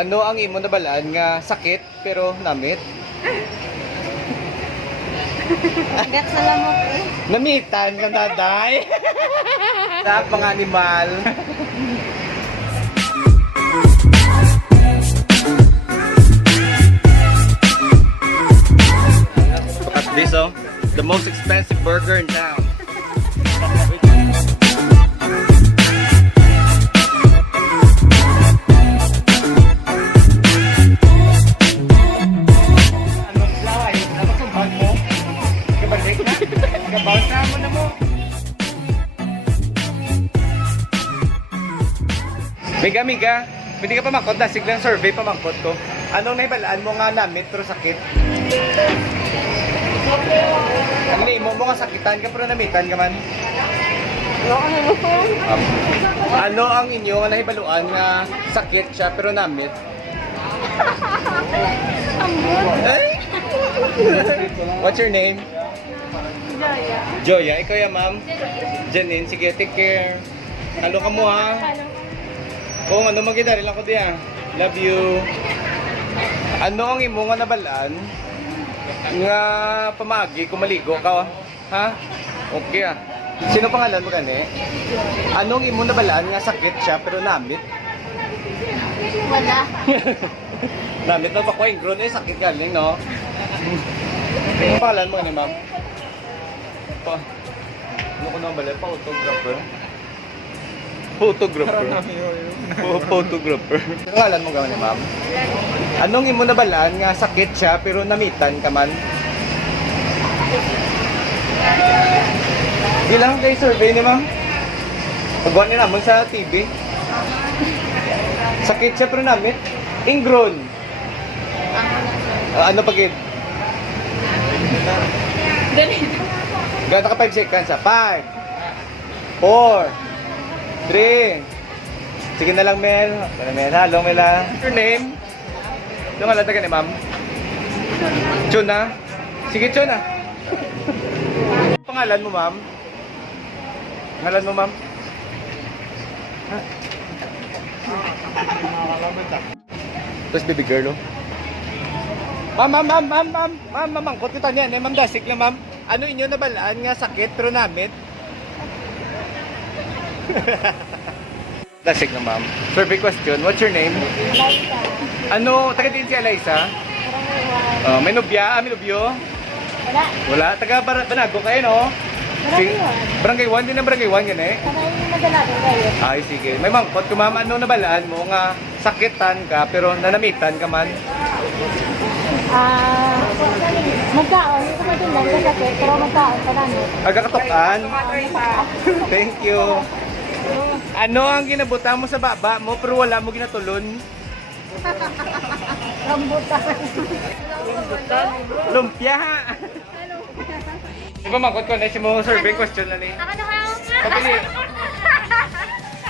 Ano ang imo nabalaan nga sakit pero namit? Agak sa lamok eh. Namitan ka daday. Sa mga animal. Look at this, oh. The most expensive burger in town. Miga, pwede ka pamangkot na, siglang survey pamangkot ko. Anong naibalaan mo nga namit pero sakit? Ang naimo mo nga sakitan ka pero namitan ka man? Ano ang inyo nga nahibaluan nga sakit siya pero namit? Ay! What's your name? Joya. Joya, ikaw ya ma'am? Janine, sige, take care. Ano ka mo ha? Kung ano magidari lang ko diya. Love you. Ano ang imo nga nabalaan nga pamagi kung maligo ka? Ha? Okay ah. Sino pangalan mo gani? Anong imo nabalaan nga sakit siya pero namit? Wala. Namit na pa ko ingron eh sakit galing no. Ano pangalan mo gani ma'am? Pa. Ano ko nang balay pa photographer? Photographer. Photographer. Ano pangalan mo gani ma'am? Anong imo nabalaan nga sakit siya pero namitan ka man? Ilang day survey ni ma'am? Pagbuhan niya naman sa TV. Sakit siya pero namit? Ingron. Ano pagid? Ganito. Gano'n ka 5 seconds ha? 5 4 3 Sige na lang Mel. Mel, hello Mel ha. Your name? Yung alata ka ni ma'am? Chuna? Sige Chuna. Pangalan mo ma'am? Pangalan mo ma'am? Tapos baby girl oh. Ma'am, mamangkot kita niyan eh, ma'am dasik lang ma'am. Ano inyo nabalaan nga sakit pero namit? Dasik na ma'am. Survey question, what's your name? Laika. Ano, taga din si Eliza? May nobya? May nobyo? Wala. Wala, taga Banago kayo no? Barangay 1 din ang Barangay 1 yan eh. Sana yung madalaga kayo. Ay sige, may mangkot ko ma'am, ano nabalaan mo nga sakitan ka pero nanamitan ka man? Magkaon. Hindi ko matindang sa sakit, pero magkaon pa lang. Agakatokan? Thank you. Ano ang ginabutan mo sa baba mo pero wala mo ginatulon? Rambutan. Lumpia! Di ba mangkot ko na siya mo survey question na ni? Ako na ka. Kapili.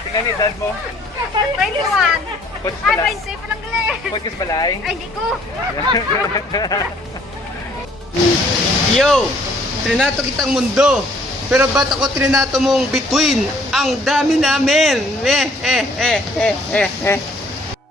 Tingnan ni dad mo. 21. Coach Ay, pala. 20 pa lang gali. Podcast balay. Ay, di ko. Yo! Trinato kitang mundo. Pero ba't ako trinato mong between? Ang dami namin!